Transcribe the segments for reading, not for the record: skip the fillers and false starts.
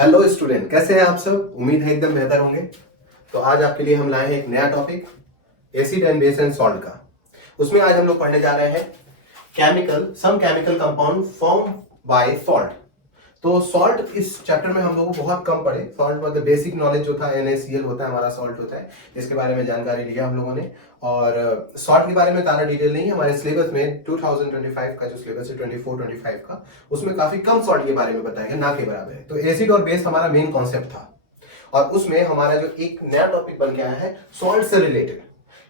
Hello student, कैसे हैं आप सब। उम्मीद है एकदम बेहतर होंगे। तो आज आपके लिए हम लाए हैं एक नया topic acid and base and salt का। उसमें आज हम लोग पढ़ने जा रहे हैं some chemical compound form by salt. तो सॉल्ट इस चैप्टर में हम लोग को बहुत कम पढ़े। सॉल्ट मतलब बेसिक नॉलेज जो था NaCl होता है, हमारा सॉल्ट होता है, इसके बारे में जानकारी लिया हम लोगों ने। और सॉल्ट के बारे में ज़्यादा डिटेल नहीं है। हमारे सिलेबस में 2025 का जो सिलेबस है 24-25 का, उसमें काफी कम सॉल्ट के बारे में बताया गया, ना के बराबर है। तो एसिड और बेस हमारा मेन कॉन्सेप्ट था, और उसमें हमारा जो एक नया टॉपिक बन के आया है सॉल्ट से रिलेटेड।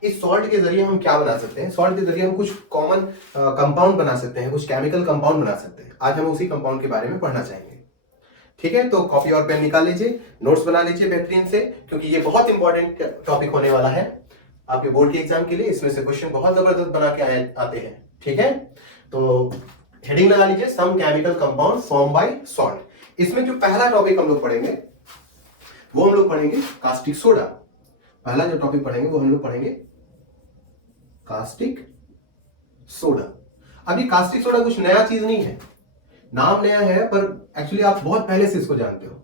इस सॉल्ट के जरिए हम क्या बना सकते हैं, सॉल्ट के जरिए हम कुछ कॉमन कंपाउंड बना सकते हैं, कुछ केमिकल कंपाउंड बना सकते हैं। आज हम उसी कंपाउंड के बारे में पढ़ना चाहेंगे। ठीक है, तो कॉपी और पेन निकाल लीजिए, नोट्स बना लीजिए बेहतरीन से, क्योंकि ये बहुत इंपॉर्टेंट टॉपिक होने वाला है आपके बोर्ड के एग्जाम के लिए। इसमें से क्वेश्चन बहुत जबरदस्त बना के आते हैं। ठीक है, तो हेडिंग लगा लीजिए, some chemical compound form by salt. इसमें जो पहला टॉपिक हम लोग पढ़ेंगे वो हम लोग पढ़ेंगे कास्टिक सोडा। पहला जो टॉपिक पढ़ेंगे वो हम लोग पढ़ेंगे कास्टिक सोडा। अभी कास्टिक सोडा कुछ नया चीज नहीं है, नाम नया है, पर एक्चुअली आप बहुत पहले से इसको जानते हो।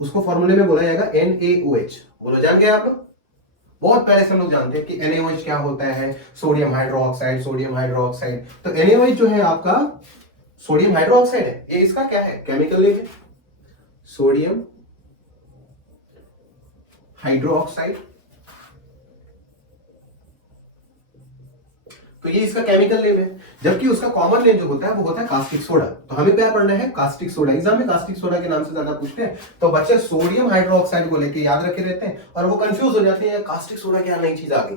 उसको फॉर्मूले में बोला जाएगा NaOH। बोलो, जान गए आप लोग। बहुत पहले से हम लोग जानते हैं कि NaOH क्या होता है, सोडियम हाइड्रोक्साइड, सोडियम हाइड्रोक्साइड। तो NaOH जो है आपका सोडियम हाइड्रोक्साइड है। ये इसका क्या है, केमिकल नेम है, सोडियम हाइड्रोक्साइड। तो ये इसका केमिकल नेम है, जबकि उसका कॉमन नेम जो होता है वो होता है कास्टिक सोडा। तो हमें क्या पढ़ना है, कास्टिक सोडा। एग्जाम में कास्टिक सोडा के नाम से ज्यादा पूछते हैं, तो बच्चे सोडियम हाइड्रोक्साइड को लेके याद रखे रहते हैं और वो कंफ्यूज हो जाते हैं, कास्टिक सोडा क्या नई चीज आ गई,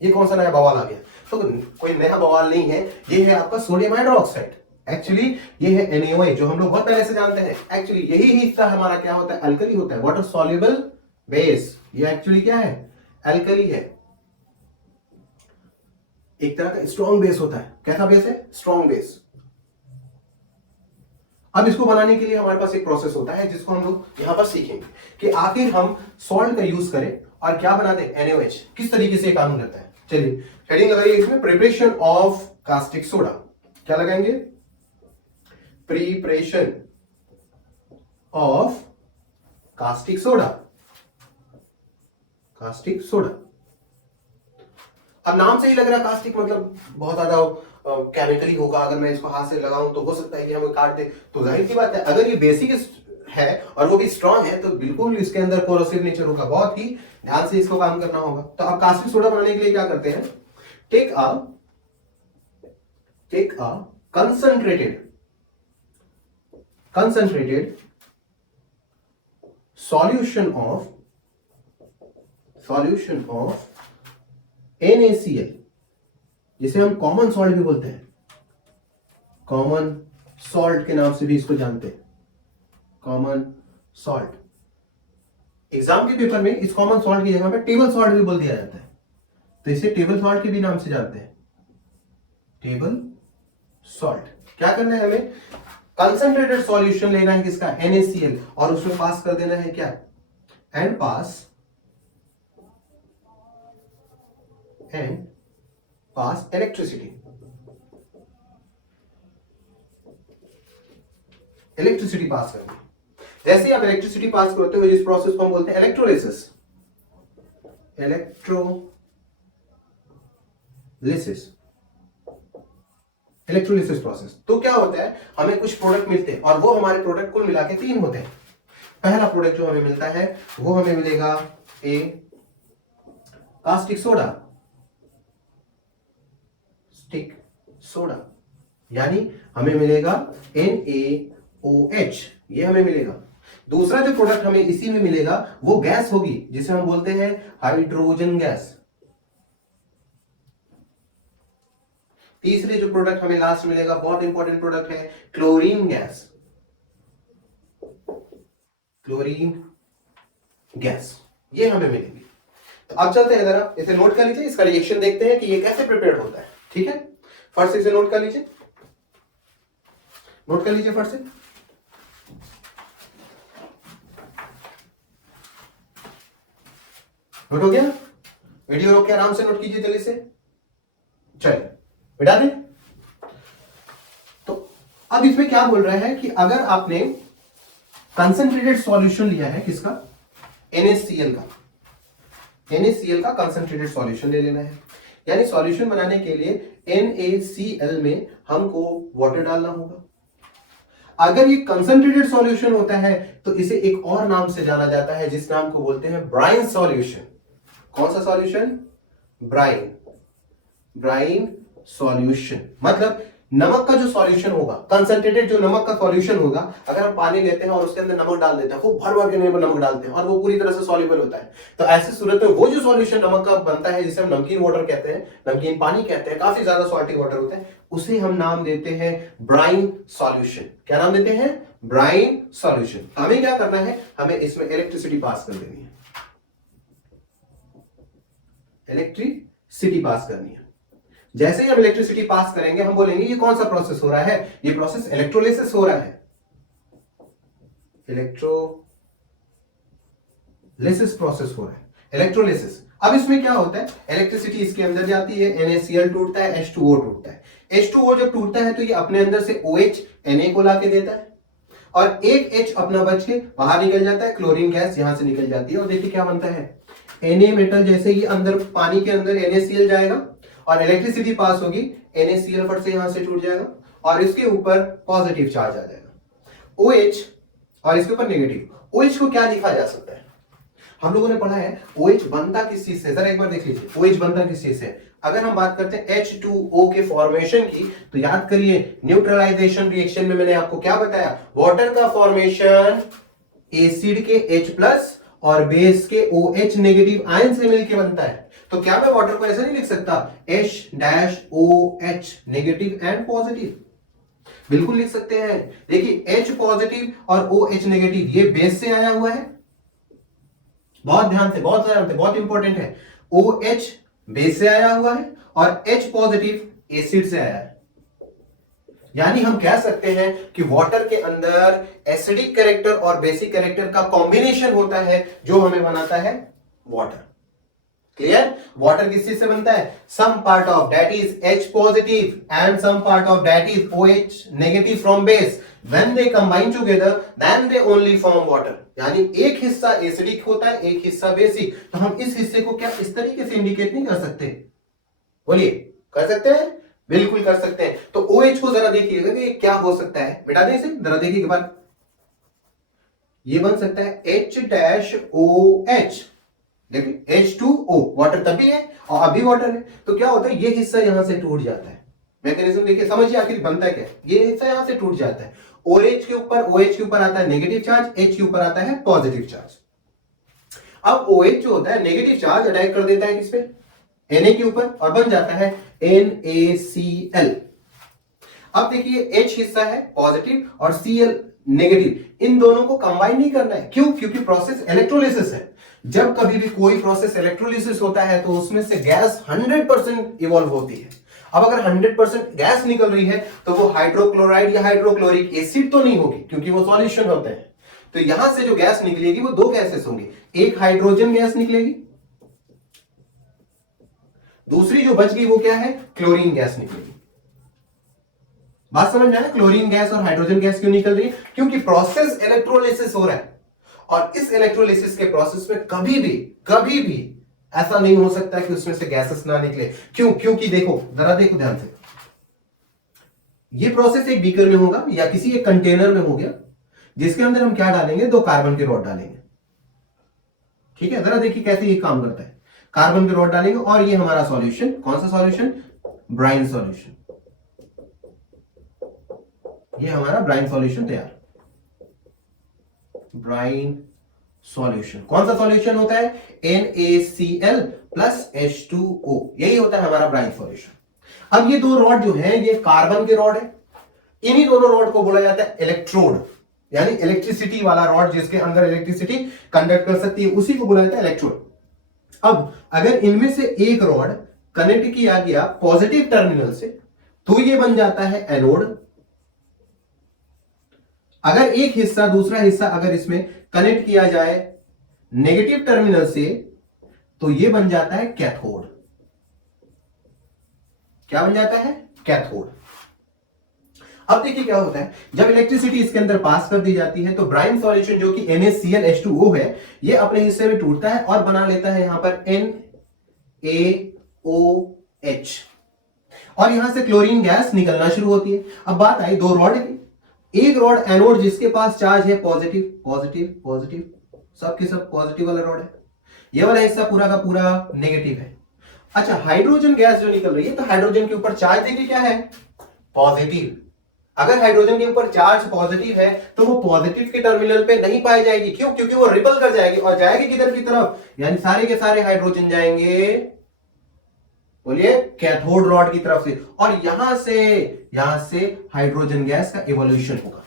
ये कौन सा नया बवाल आ गया। तो कोई नया बवाल नहीं है, ये है आपका सोडियम हाइड्रोक्साइड। एक्चुअली ये है NaOH जो हम लोग बहुत पहले से जानते हैं। एक्चुअली यही हिस्सा हमारा क्या होता है, अल्कली होता है, वाटर सॉल्युबल बेस। ये एक्चुअली क्या है, अल्कली है, एक तरह का स्ट्रॉन्ग बेस होता है। कैसा बेस है, स्ट्रॉन्ग बेस। अब इसको बनाने के लिए हमारे पास एक प्रोसेस होता है जिसको हम लोग यहां पर सीखेंगे कि आखिर हम सॉल्ट का यूज करें और क्या बना दें, NaOH। किस तरीके से काम करता है, चलिए हेडिंग लगाइए इसमें, प्रिपरेशन ऑफ कास्टिक सोडा। क्या लगाएंगे, preparation of caustic soda. Caustic soda, अब नाम से ही लग रहा है कास्टिक मतलब बहुत ज्यादा केमिकली होगा। अगर मैं इसको हाथ से लगाऊं तो हो सकता है कि हमें काट दे। तो जाहिर सी बात है, अगर ये बेसिक है और वो भी स्ट्रांग है, तो बिल्कुल इसके अंदर कोरोसिव नेचर होगा। बहुत ही ध्यान से इसको काम करना होगा। तो अब कास्टिक सोडा बनाने के लिए क्या करते हैं, take a concentrated solution of NaCl, जिसे हम कॉमन सॉल्ट भी बोलते हैं, कॉमन सॉल्ट के नाम से भी इसको जानते हैं, कॉमन सॉल्ट। एग्जाम के पेपर में इस कॉमन सॉल्ट की जगह पे टेबल सॉल्ट भी बोल दिया जाता है, तो इसे टेबल सॉल्ट के भी नाम से जानते हैं, टेबल सॉल्ट। क्या करना है हमें, कंसंट्रेटेड सॉल्यूशन लेना है किसका, NaCl, और उसमें पास कर देना है क्या, एंड पास इलेक्ट्रिसिटी पास करनी। जैसे ही आप इलेक्ट्रिसिटी पास करते हो, इस प्रोसेस को हम बोलते हैं इलेक्ट्रोलिसिस प्रोसेस। तो क्या होता है, हमें कुछ प्रोडक्ट मिलते हैं और वो हमारे प्रोडक्ट कुल मिला के 3 होते हैं। पहला प्रोडक्ट जो हमें मिलता है वो हमें मिलेगा कास्टिक सोडा, यानी हमें मिलेगा NaOH, ये हमें मिलेगा। दूसरा जो प्रोडक्ट हमें इसी में मिलेगा वो गैस होगी, जिसे हम बोलते हैं हाइड्रोजन गैस। तीसरे जो प्रोडक्ट हमें लास्ट मिलेगा, बहुत इंपॉर्टेंट प्रोडक्ट है, क्लोरीन गैस, ये हमें मिलेगी। तो अब चलते हैं, जरा इसे नोट कर लीजिए, इसका रिएक्शन देखते हैं कि ये कैसे प्रिपेयर होता है। ठीक है, फर्स्ट इसे नोट कर लीजिए, फर्स्ट से। नोट हो गया, वीडियो रोक के आराम से नोट कीजिए जल्दी से। चलिए बिठा दें। तो अब इसमें क्या बोल रहा है कि अगर आपने कंसंट्रेटेड सॉल्यूशन लिया है किसका, NaCl का, NaCl का कंसंट्रेटेड सॉल्यूशन ले लेना है। यानी सॉल्यूशन बनाने के लिए NaCl में हमको वाटर डालना होगा। अगर ये कंसंट्रेटेड सॉल्यूशन होता है तो इसे एक और नाम से जाना जाता है जिस नाम को बोलते हैं ब्राइन सॉल्यूशन। कौन सा सॉल्यूशन, ब्राइन, ब्राइन सॉल्यूशन। मतलब नमक का जो सॉल्यूशन होगा, कंसंट्रेटेड जो नमक का सॉल्यूशन होगा, अगर हम पानी लेते हैं और उसके अंदर नमक डाल देते हैं, वो भर भर के नमक डालते हैं और वो पूरी तरह से सॉल्युबल होता है, तो ऐसी सूरत में वो जो सॉल्यूशन नमक का बनता है जिसे हम नमकीन वाटर कहते हैं, नमकीन पानी कहते हैं, काफी ज्यादा सॉल्टी वाटर होता है, उसे हम नाम देते हैं ब्राइन सॉल्यूशन। क्या नाम देते हैं, ब्राइन सॉल्यूशन। हमें क्या करना है, हमें इसमें इलेक्ट्रिसिटी पास कर देनी है, इलेक्ट्रिसिटी पास करनी है। जैसे ही हम इलेक्ट्रिसिटी पास करेंगे हम बोलेंगे ये कौन सा प्रोसेस हो रहा है, ये प्रोसेस इलेक्ट्रोलिसिस हो रहा है, इलेक्ट्रोलिसिस प्रोसेस हो रहा है, इलेक्ट्रोलिसिस। अब इसमें क्या होता है, इलेक्ट्रिसिटी इसके अंदर जाती है, NaCl टूटता है, H2O टूटता है। H2O जब टूटता है तो ये अपने अंदर से OH Na को लाके देता है और एक H अपना बच के बाहर निकल जाता है, क्लोरीन गैस यहां से निकल जाती है और देखिए क्या बनता है, Na मेटल जैसे ही अंदर पानी के अंदर NaCl जाएगा और इलेक्ट्रिसिटी पास होगी, NaCl फट से यहां से टूट जाएगा और इसके ऊपर पॉजिटिव चार्ज आ जाएगा, OH और इसके ऊपर नेगेटिव। OH को क्या लिखा जा सकता है, हम लोगों ने पढ़ा है OH बनता किस चीज से, जरा एक बार देख लीजिए OH बनता किस चीज से। अगर हम बात करते हैं H2O के फॉर्मेशन की तो याद करिए न्यूट्रलाइजेशन रिएक्शन में मैंने आपको क्या बताया, वाटर का फॉर्मेशन एसिड के H+ और बेस के OH नेगेटिव आयन से मिलकर बनता है। तो क्या मैं वाटर को ऐसे नहीं लिख सकता H-OH नेगेटिव एंड पॉजिटिव, बिल्कुल लिख सकते हैं। देखिए H पॉजिटिव और OH नेगेटिव ये बेस से आया हुआ है, बहुत ध्यान से, बहुत इंपॉर्टेंट है। OH बेस से आया हुआ है और H पॉजिटिव एसिड से आया है। यानी हम कह सकते हैं कि वाटर के अंदर एसिडिक कैरेक्टर और बेसिक कैरेक्टर का कॉम्बिनेशन होता है जो हमें बनाता है वाटर। क्लियर, वाटर किस चीज से बनता है, some part of that is H positive and some part of that is OH negative from base, when they combine together then they only form water। यानी एक हिस्सा एसिडिक होता है, एक हिस्सा बेसिक। तो हम इस हिस्से को क्या इस तरीके से इंडिकेट नहीं कर सकते, बोलिए कर सकते हैं, बिल्कुल कर सकते हैं। तो OH को जरा देखिएगा कि ये क्या हो सकता है, मिटा दें इसे, जरा देखिए बार, ये बन सकता है H-OH, देखिए H2O वाटर तभी है और अभी वाटर है, तो क्या होता है ये हिस्सा यहां से टूट जाता है। मैकेनिज्म देखिए, समझिए आखिर बनता है क्या, ये हिस्सा यहां से टूट जाता है, OH के ऊपर आता है नेगेटिव चार्ज, H के ऊपर आता है पॉजिटिव चार्ज। अब OH जो होता है नेगेटिव चार्ज अटैक कर देता है किस पे, Na के ऊपर और बन जाता है NaCl। अब देखिए H हिस्सा है पॉजिटिव और Cl नेगेटिव, इन दोनों को कंबाइन नहीं करना है, क्यों, क्योंकि प्रोसेस इलेक्ट्रोलिसिस है। जब कभी भी कोई प्रोसेस इलेक्ट्रोलिसिस होता है तो उसमें से गैस 100% इवॉल्व होती है। अब अगर 100% गैस निकल रही है तो वो हाइड्रोक्लोराइड या हाइड्रोक्लोरिक एसिड तो नहीं होगी क्योंकि वो सॉल्यूशन होते हैं। तो यहां से जो गैस निकलेगी वो दो गैसेस होंगी, एक हाइड्रोजन गैस निकलेगी, दूसरी जो बच गई वो क्या है, क्लोरीन गैस निकलेगी। बात समझ में आया, क्लोरीन गैस और हाइड्रोजन गैस क्यों निकल रही है, क्योंकि प्रोसेस इलेक्ट्रोलिसिस हो रहा है और इस इलेक्ट्रोलिसिस के प्रोसेस में कभी भी ऐसा नहीं हो सकता कि उसमें से गैसेस ना निकले। क्यों, क्योंकि देखो जरा देखो ध्यान से, ये प्रोसेस एक बीकर में होगा या किसी एक कंटेनर में हो गया जिसके अंदर हम क्या डालेंगे, दो कार्बन के रॉड डालेंगे। ठीक है, जरा देखिए कैसे ये काम करता है, कार्बन के रॉड डालेंगे और ये हमारा सॉल्यूशन, कौन सा सॉल्यूशन, ब्राइन सॉल्यूशन, ये हमारा ब्राइन सॉल्यूशन तैयार। ब्राइन सॉल्यूशन कौन सा सॉल्यूशन होता है, NaCl प्लस H2O, यही होता है हमारा ब्राइन सॉल्यूशन। अब ये दो रॉड जो है ये कार्बन के रॉड है, इन्हीं दोनों रॉड को बोला जाता है इलेक्ट्रोड, यानी इलेक्ट्रिसिटी वाला रॉड जिसके अंदर इलेक्ट्रिसिटी कंडक्ट कर सकती है उसी को बोला जाता है इलेक्ट्रोड। अब अगर इनमें से एक रॉड कनेक्ट किया गया पॉजिटिव टर्मिनल से तो ये बन जाता है एनोड, अगर एक हिस्सा दूसरा हिस्सा अगर इसमें कनेक्ट किया जाए नेगेटिव टर्मिनल से तो ये बन जाता है कैथोड। क्या बन जाता है, कैथोड। अब देखिए क्या होता है, जब इलेक्ट्रिसिटी इसके अंदर पास कर दी जाती है तो ब्राइन सॉल्यूशन जो कि NaClH2O है, ये अपने हिस्से में टूटता है और बना लेता है यहां पर NaOH, और यहां से क्लोरीन गैस निकलना शुरू होती है। अब बात आई दो रॉड की, एक रॉड एनोड जिसके पास चार्ज है पॉजिटिव पॉजिटिव पॉजिटिव, सबके सब पॉजिटिव वाला रॉड है, ये वाला हिस्सा पूरा का पूरा नेगेटिव है। अच्छा, हाइड्रोजन गैस जो निकल रही है तो हाइड्रोजन के ऊपर चार्ज देखिए क्या है, पॉजिटिव। अगर हाइड्रोजन के ऊपर चार्ज पॉजिटिव है तो वो पॉजिटिव के टर्मिनल पे नहीं पाई जाएगी, क्यों? क्योंकि वो रिपल कर जाएगी और जाएगी किधर की तरफ, यानी सारे के सारे हाइड्रोजन जाएंगे, बोलिए, कैथोड रॉड की तरफ से, और यहां से हाइड्रोजन गैस का इवोल्यूशन होगा,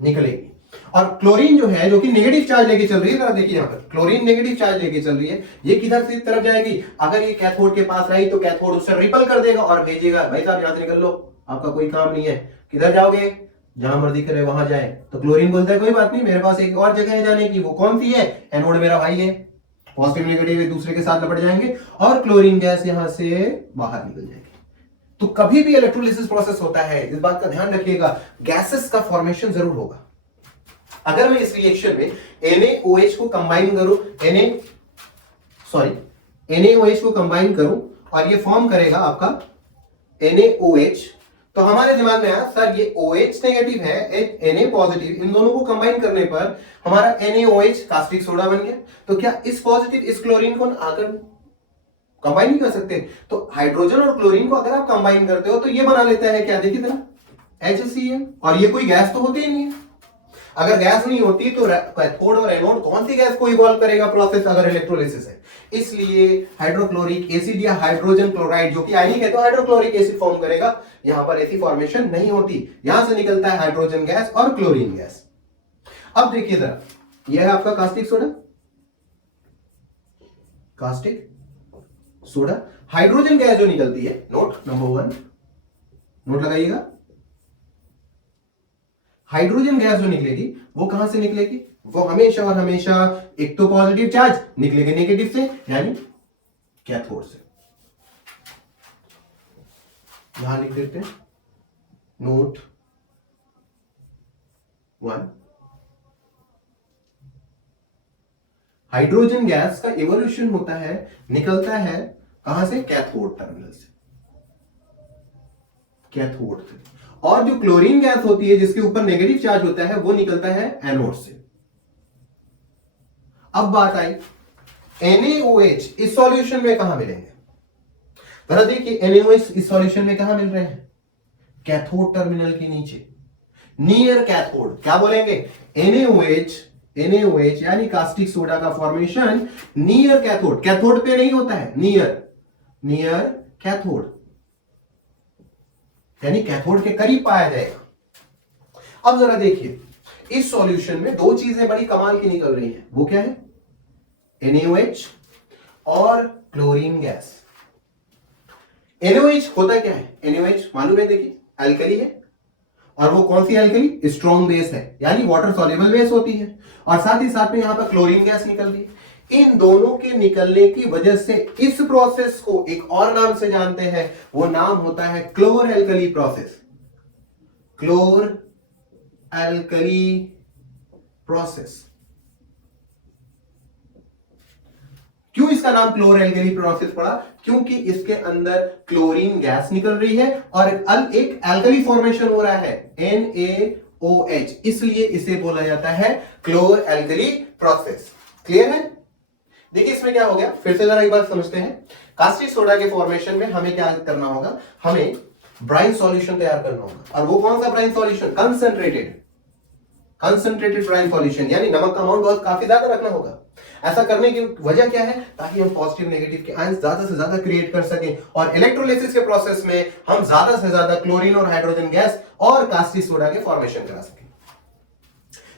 निकलेगी। और क्लोरीन जो है, जो कि नेगेटिव चार्ज लेके चल रही है, जरा देखिए यहां पर क्लोरीन नेगेटिव चार्ज लेके चल रही है, ये किधर से तरफ जाएगी, अगर ये कैथोड के पास रही तो कैथोड उससे रिपल कर देगा और भेजेगा, भाई साहब यहां से निकल लो, आपका कोई काम नहीं है, किधर जाओगे, जहां मर्जी करे वहां जाए। तो क्लोरीन बोलता है कोई बात नहीं, मेरे पास एक और जगह है जाने की, वो कौन सी है, एनोड मेरा भाई है, पॉजिटिव नेगेटिव एक दूसरे के साथ लपट जाएंगे और क्लोरीन गैस यहां से बाहर निकल जाएगी। तो कभी भी इलेक्ट्रोलिसिस प्रोसेस होता है, इस बात का ध्यान रखिएगा, गैसेस का फॉर्मेशन जरूर होगा। अगर मैं इस रिएक्शन में NaOH को कंबाइन करूं, NaOH को कंबाइन करूं और ये फॉर्म करेगा आपका NaOH, तो हमारे दिमाग में आया सर ये OH नेगेटिव है, Na पॉजिटिव, इन दोनों को कंबाइन करने पर हमारा NaOH कास्टिक सोडा बन गया। तो क्या इस पॉजिटिव इस क्लोरीन को आकर कंबाइन नहीं कर सकते? तो हाइड्रोजन और क्लोरीन को अगर आप कंबाइन करते हो तो ये बना लेता है क्या, देखिए जरा, HCl, और ये कोई गैस तो होती ही नहीं है। अगर गैस नहीं होती तो कैथोड और एनोड कौन सी गैस को इवॉल्व करेगा प्रोसेस, अगर इलेक्ट्रोलिसिस है। इसलिए हाइड्रोक्लोरिक एसिड या हाइड्रोजन क्लोराइड जो कि आयनिक है तो हाइड्रोक्लोरिक एसिड फॉर्म करेगा, यहां पर ऐसी फॉर्मेशन नहीं होती, यहां से निकलता है हाइड्रोजन गैस और क्लोरीन गैस। अब देखिए जरा, यह है आपका caustic soda, caustic soda, hydrogen gas जो निकलती है, नोट नंबर 1, नोट लगाइएगा, हाइड्रोजन गैस जो निकलेगी वो कहां से निकलेगी, वो हमेशा और हमेशा एक तो पॉजिटिव चार्ज निकलेगी नेगेटिव से, यानी कैथोड से। यहां लिख देते हैं नोट 1, हाइड्रोजन गैस का इवोल्यूशन होता है, निकलता है कहां से, कैथोड टर्मिनल से, कैथोड से। और जो क्लोरीन गैस होती है जिसके ऊपर नेगेटिव चार्ज होता है वो निकलता है एनोड से। अब बात आई NaOH इस सॉल्यूशन में कहां मिलेंगे, जरा देखिए NaOH इस सॉल्यूशन में कहां मिल रहे हैं, कैथोड टर्मिनल के नीचे, नियर कैथोड। क्या बोलेंगे, NaOH यानी कास्टिक सोडा का फॉर्मेशन नियर कैथोड, कैथोड पे नहीं होता है, नियर कैथोड, यानी कैथोड के करीब पाया जाएगा। अब जरा देखिए इस सॉल्यूशन में दो चीजें बड़ी कमाल की निकल रही हैं, वो क्या है, NaOH और क्लोरीन गैस। NaOH होता क्या है, NaOH मालूम है, देखिए अल्कली है, और वो कौन सी अल्कली, स्ट्रॉन्ग बेस है, यानी वाटर सॉल्युबल बेस होती है, और साथ ही साथ में यहां पर क्लोरीन गैस निकल रही है। इन दोनों के निकलने की वजह से इस प्रोसेस को एक और नाम से जानते हैं, वो नाम होता है क्लोर एल्कली प्रोसेस, क्लोर एल्कली प्रोसेस। क्यों इसका नाम क्लोर एल्कली प्रोसेस पड़ा, क्योंकि इसके अंदर क्लोरीन गैस निकल रही है और एक एल्कली फॉर्मेशन हो रहा है NaOH, इसलिए इसे बोला जाता है क्लोर एल्कली प्रोसेस। क्लियर है? देखिए इसमें क्या हो गया, फिर से जरा एक बार समझते हैं। कास्टिक सोडा के फॉर्मेशन में हमें क्या करना होगा, हमें ब्राइन सॉल्यूशन तैयार करना होगा, और वो कौन सा brine solution, concentrated brine solution, यानी नमक का अमाउंट बहुत काफी ज्यादा रखना होगा। ऐसा करने की वजह क्या है, ताकि हम पॉजिटिव नेगेटिव के आयंस ज्यादा से ज्यादा क्रिएट कर सकें और इलेक्ट्रोलिसिस के प्रोसेस में हम ज्यादा से ज्यादा क्लोरीन और हाइड्रोजन गैस और कास्टिक सोडा के फॉर्मेशन करा सकें।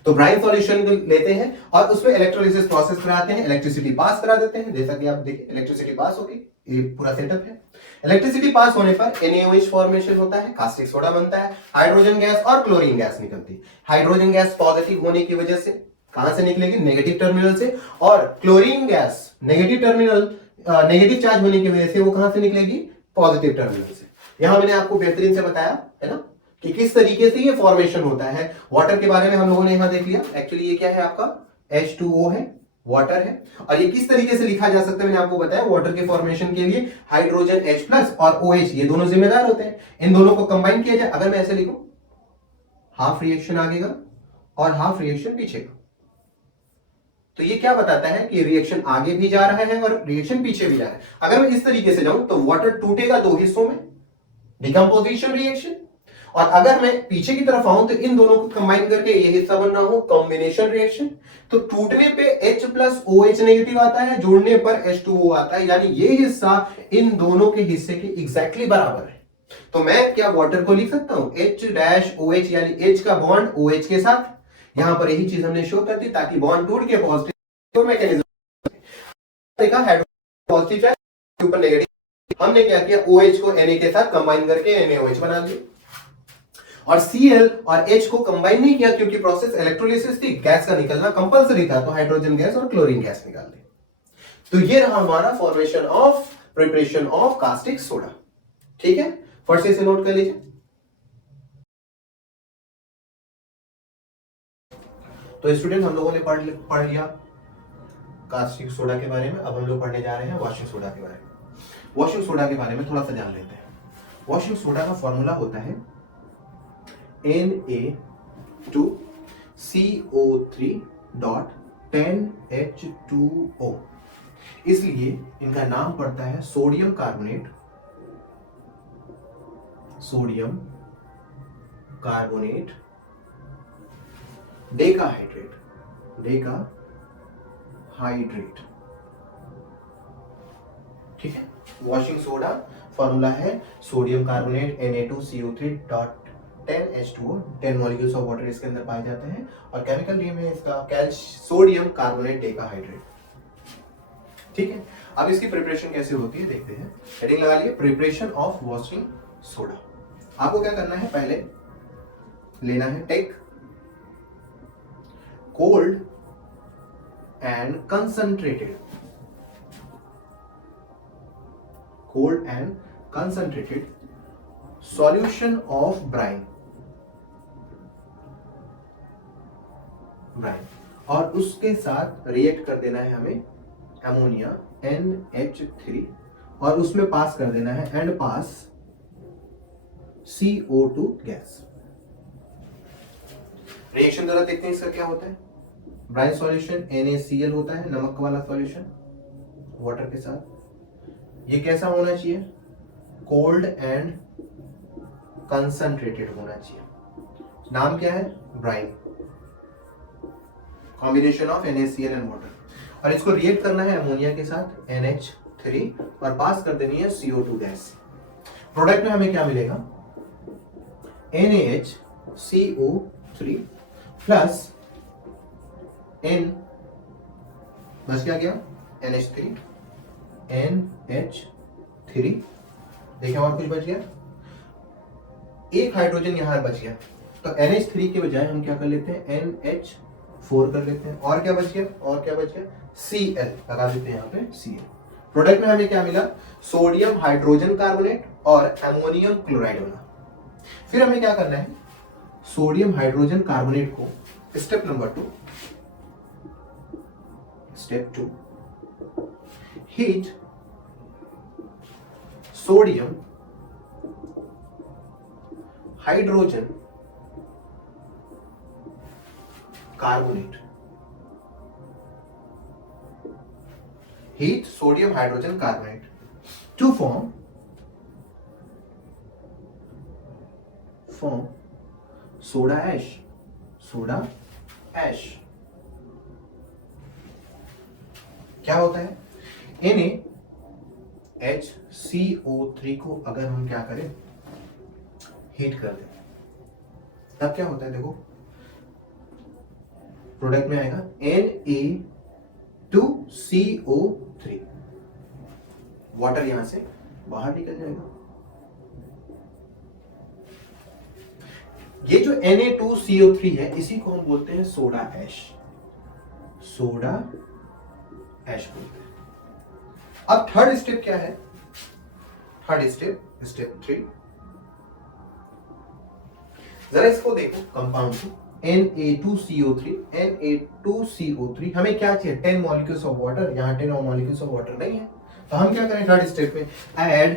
तो ब्राइन सॉल्यूशन लेते हैं और उसमें इलेक्ट्रोलिसिस प्रोसेस कराते हैं, इलेक्ट्रिसिटी पास करा देते हैं, जैसा कि आप देखिए इलेक्ट्रिसिटी पास होगी, ये पूरा सेटअप है। इलेक्ट्रिसिटी पास होने पर NaOH फॉर्मेशन होता है, कास्टिक सोडा बनता है, हाइड्रोजन गैस और क्लोरीन गैस निकलती है। हाइड्रोजन गैस पॉजिटिव होने की वजह से कहां से निकलेगी, नेगेटिव टर्मिनल से, और क्लोरीन गैस नेगेटिव चार्ज होने की वजह से वो कहां से निकलेगी, पॉजिटिव टर्मिनल से। यहां मैंने आपको बेहतरीन से बताया है ना, कि किस तरीके से ये फॉर्मेशन होता है। वाटर के बारे में हम लोगों ने यहां देख लिया। एक्चुअली ये क्या है आपका H2O है, वाटर है। और ये किस तरीके से लिखा जा सकता है मैंने आपको बताया, वाटर के फॉर्मेशन के लिए हाइड्रोजन H+ और OH ये दोनों जिम्मेदार होते हैं। इन दोनों को कंबाइन किया जाए, अगर मैं ऐसे लिखूं हाफ रिएक्शन आगे का और हाफ रिएक्शन पीछे का, तो ये क्या बताता है कि रिएक्शन आगे भी जा रहा है और रिएक्शन पीछे भी जा रहा है। अगर मैं इस तरीके से जाऊं तो वाटर टूटेगा दो हिस्सों में, डिकम्पोजिशन रिएक्शन, और अगर मैं पीछे की तरफ आऊं तो इन दोनों को कंबाइन करके ये हिस्सा बन रहा हूं कॉम्बिनेशन रिएक्शन। तो टूटने पे H+OH नेगेटिव आता है, जोड़ने पर H2O आता है, यानी ये हिस्सा इन दोनों के हिस्से के एग्जैक्टली बराबर है। तो मैं क्या वाटर को लिख सकता हूं H-OH, यानी H का बॉन्ड OH के साथ। यहां पर यही चीज हमने शो कर दी ताकि बॉन्ड टूट के पॉजिटिव मैकेनिज्म देखा, हाइड्रोजन पॉजिटिव है ऊपर नेगेटिव। हमने क्या किया, OH को Na के साथ कंबाइन करके NaOH बना दिया, और Cl और H को कंबाइन नहीं किया क्योंकि प्रोसेस इलेक्ट्रोलिसिस थी, गैस का निकलना कंपलसरी था, तो हाइड्रोजन गैस और क्लोरीन गैस निकाल दी। तो ये रहा हमारा formation of preparation of caustic soda. ठीक है, फर्स्ट से नोट कर लीजिए। तो स्टूडेंट हम लोगों ने पढ़ लिया कास्टिक सोडा के बारे में। अब हम लोग पढ़ने जा रहे हैं वॉशिंग सोडा के बारे में। वॉशिंग सोडा के बारे में थोड़ा सा जान लेते हैं। वॉशिंग सोडा का फॉर्मूला होता है Na2CO3.10H2O। इसलिए इनका नाम पड़ता है sodium carbonate, sodium carbonate decahydrate, decahydrate. ठीक है, वॉशिंग सोडा फॉर्मूला है sodium carbonate Na2CO3.10H2O। 10 molecules of water इसके अंदर पाए जाते हैं, और केमिकल नेम है इसका सोडियम कार्बोनेट डेकाहाइड्रेट। ठीक है, अब इसकी प्रिपरेशन कैसे होती है देखते हैं। हेडिंग लगा लिए, प्रिपरेशन ऑफ वॉशिंग सोडा। आपको क्या करना है, पहले लेना है take cold and concentrated, cold and concentrated solution of brine, और उसके साथ रिएक्ट कर देना है हमें अमोनिया NH3, और उसमें पास कर देना है and pass CO2 gas. Reaction द्वारा देखते हैं इसका क्या होता है। ब्राइन सॉल्यूशन NaCl होता है, नमक वाला सॉल्यूशन वाटर के साथ। ये कैसा होना चाहिए, कोल्ड एंड कंसंट्रेटेड होना चाहिए। नाम क्या है, brine, combination of NaCl and water, और इसको रिएक्ट करना है अमोनिया के साथ NH3 और पास कर देनी है CO2 गैस। प्रोडक्ट में हमें क्या मिलेगा, NaHCO3 प्लस N बस क्या गया NH3, NH3। देखिए और कुछ बच गया, एक हाइड्रोजन यहां बच गया, तो NH3 के बजाय हम क्या कर लेते हैं NH4 कर लेते हैं। और क्या बच गया, Cl लगा देते हैं यहाँ पे Cl। प्रोडक्ट में हमें क्या मिला, सोडियम हाइड्रोजन कार्बोनेट और अमोनियम क्लोराइड बना। फिर हमें क्या करना है, सोडियम हाइड्रोजन कार्बोनेट को step number 2 heat sodium hydrogen carbonate, heat sodium hydrogen carbonate to form soda ash. क्या होता है, NaHCO3 को अगर हम क्या करें, हीट कर दें, तब क्या होता है, देखो प्रोडक्ट में आएगा Na2CO3, वाटर यहां से बाहर निकल जाएगा। ये जो Na2CO3 है इसी को हम बोलते हैं सोडा ऐश बोलते हैं। अब थर्ड स्टेप क्या है, स्टेप 3, जरा इसको देखो कंपाउंड को, Na2CO3, Na2CO3, हमें क्या चाहिए 10 मॉलिक्यूल्स ऑफ वाटर, यहाँ 10 मॉलिक्यूल्स ऑफ वाटर नहीं है, तो हम क्या करें थर्ड स्टेप में, add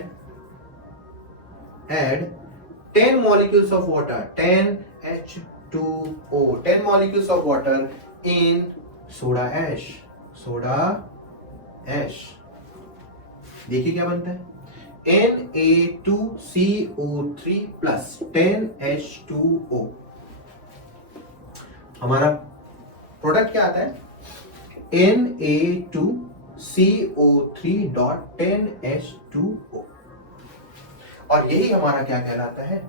10 molecules of water, 10H2O, 10 molecules of water in soda ash, soda ash। देखिए क्या बनता है, Na2CO3 plus 10H2O। हमारा प्रोडक्ट क्या आता है, Na2CO3.10H2O, और यही हमारा क्या कहलाता है,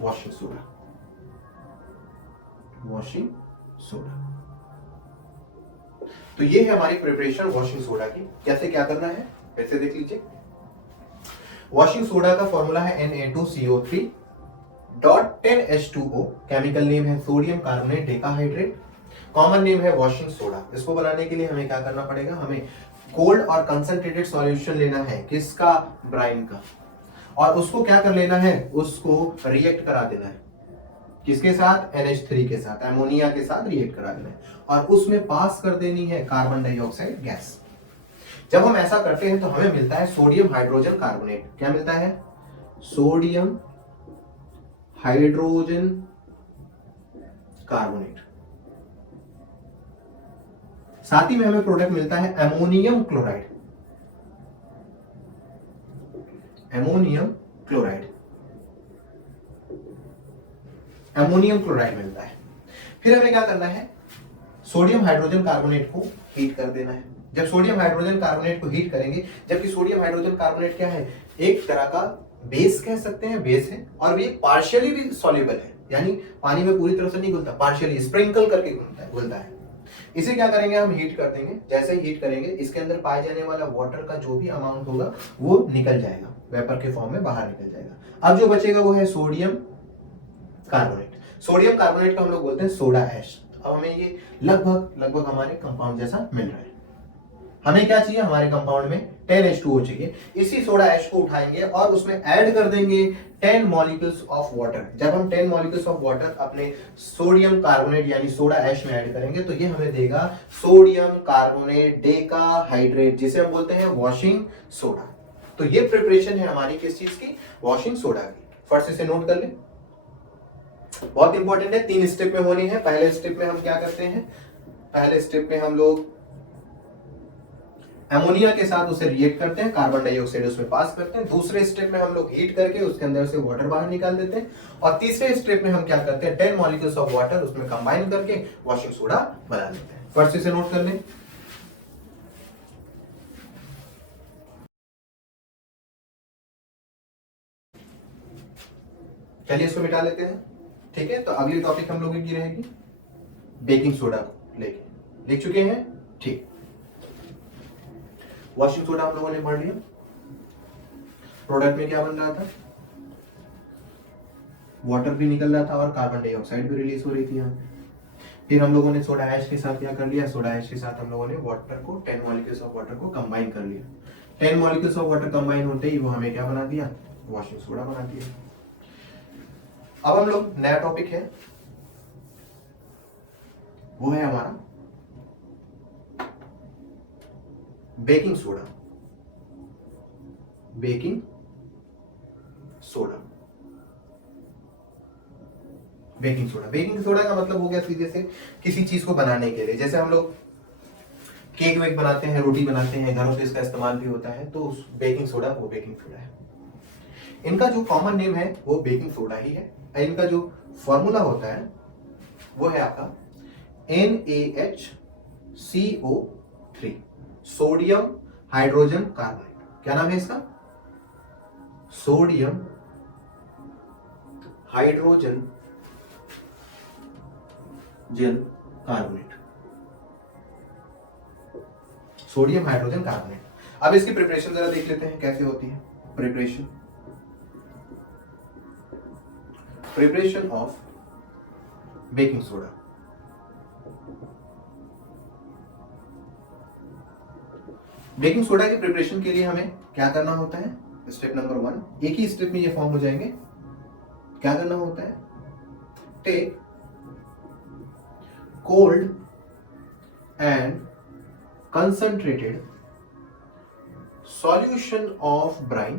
वॉशिंग सोडा, वॉशिंग सोडा। तो ये है हमारी प्रिपरेशन वॉशिंग सोडा की। कैसे क्या करना है वैसे देख लीजिए। वॉशिंग सोडा का फॉर्मूला है Na2CO3.10H2O, केमिकल नेम है sodium carbonate decahydrate, common name है वॉशिंग सोडा। इसको बनाने के लिए हमें क्या करना पड़ेगा, हमें कोल्ड और कंसंट्रेटेड सॉल्यूशन लेना है, किसका, ब्राइन का, और उसको क्या कर लेना है, उसको रिएक्ट करा देना है, किसके साथ, NH3 के साथ, अमोनिया के साथ रिएक्ट करा देना है, और उसमें पास कर देनी है कार्बन डाइऑक्साइड गैस। जब हम ऐसा करते हैं तो हमें मिलता है सोडियम हाइड्रोजन कार्बोनेट। क्या मिलता है, सोडियम हाइड्रोजन कार्बोनेट। साथ ही में हमें प्रोडक्ट मिलता है ammonium chloride, ammonium chloride, ammonium chloride मिलता है। फिर हमें क्या करना है, सोडियम हाइड्रोजन कार्बोनेट को हीट कर देना है। जब सोडियम हाइड्रोजन कार्बोनेट को हीट करेंगे, जबकि सोडियम हाइड्रोजन कार्बोनेट क्या है, एक तरह का बेस कह सकते हैं, बेस है, और ये पार्शियली भी सॉल्युबल है, यानी पानी में पूरी तरह से नहीं घुलता, पार्शियली स्प्रिंकल करके घुलता है। इसे क्या करेंगे, हम हीट कर देंगे। जैसे ही हीट करेंगे, इसके अंदर पाए जाने वाला वाटर का जो भी अमाउंट होगा वो निकल जाएगा, वेपर के फॉर्म में बाहर निकल जाएगा। अब जो बचेगा वो है सोडियम कार्बोनेट। सोडियम कार्बोनेट को हम लोग बोलते हैं सोडा ऐश। अब हमें ये लगभग हमारे कंपाउंड जैसा मिल रहा है। हमें क्या चाहिए, हमारे कंपाउंड में 10H2O चाहिए। इसी सोडा ऐश को उठाएंगे और उसमें ऐड कर देंगे 10 मॉलिक्यूल्स ऑफ वाटर। जब हम 10 मॉलिक्यूल्स ऑफ वाटर अपने सोडियम कार्बोनेट यानी सोडा ऐश में ऐड करेंगे तो ये हमें देगा सोडियम कार्बोनेट डेकाहाइड्रेट, जिसे हम बोलते हैं वॉशिंग सोडा। तो ये प्रिपरेशन है हमारी किस चीज की, वॉशिंग सोडा की। फर्स्ट इसे नोट कर ले, बहुत इंपॉर्टेंट है, 3 स्टेप में होनी है। पहले स्टेप में हम क्या करते हैं, पहले स्टेप में हम लोग अमोनिया के साथ उसे रिएक्ट करते हैं, कार्बन डाइऑक्साइड उसमें पास करते हैं। दूसरे स्टेप में हम लोग हीट करके उसके अंदर से वाटर बाहर निकाल देते हैं, और तीसरे स्टेप में हम क्या करते हैं, 10 मॉलिक्यूल्स ऑफ वाटर उसमें कंबाइन करके वॉशिंग सोडा बना लेते हैं। फर्स्ट इसे नोट कर लें। चलिए इसको मिटा लेते हैं, ठीक है। तो अगली टॉपिक हम लोगों की रहेगी बेकिंग सोडा को लेके, लिख चुके हैं, ठीक। वॉशिंग सोडा हम लोगों ने पढ़ लिया। प्रोडक्ट में क्या बन रहा था, वाटर भी निकल रहा था और कार्बन डाइऑक्साइड भी रिलीज हो रही थी यहाँ। फिर हम लोगों ने सोडा ऐश के साथ क्या कर लिया, सोडा ऐश के साथ हम लोगों ने वाटर को 10 मॉलिक्यूल्स ऑफ वाटर को कंबाइन कर लिया। 10 मॉलिक्यूल्स ऑफ वाटर कंबाइन होते ही वो हमें क्या बना दिया, वॉशिंग सोडा बना दिया। अब हम लोग नया टॉपिक है, वो है हमारा baking soda. Baking soda, baking soda, baking soda का मतलब हो गया सीधे से किसी चीज को बनाने के लिए। जैसे हम लोग केक वेक बनाते हैं, रोटी बनाते हैं, घरों पे इसका इस्तेमाल भी होता है, तो बेकिंग सोडा वो बेकिंग सोडा है। इनका जो कॉमन नेम है वो बेकिंग सोडा ही है। इनका जो फॉर्मूला होता है वो है आपका NaHCO3, सोडियम हाइड्रोजन कार्बोनेट। क्या नाम है इसका, sodium hydrogen gel carbonate, sodium hydrogen carbonate. अब इसकी प्रिपरेशन जरा देख लेते हैं कैसे होती है। Preparation of baking soda. Baking soda की प्रिपरेशन के लिए हमें क्या करना होता है, स्टेप नंबर 1, एक ही स्टेप में ये फॉर्म हो जाएंगे। क्या करना होता है, take cold and concentrated solution of brine,